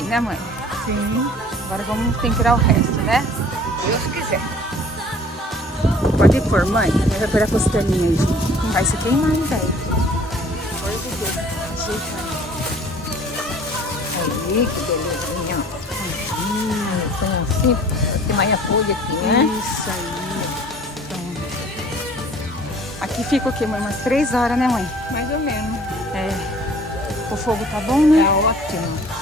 aqui, né, mãe? Sim. Agora vamos temperar o resto, né? Deus quiser. Pode pôr, mãe. Vai pôr a costelinha aí, gente. Não vai se queimar, hein, velho? Pelo amor de Deus. Ajeita Aí, que belezinha. Põe assim, tem mais a folha aqui, né? isso aí. Pronto. Aqui fica o quê, mãe? Umas 3 horas, né, mãe? Mais ou menos. É. O fogo tá bom, né? É ótimo.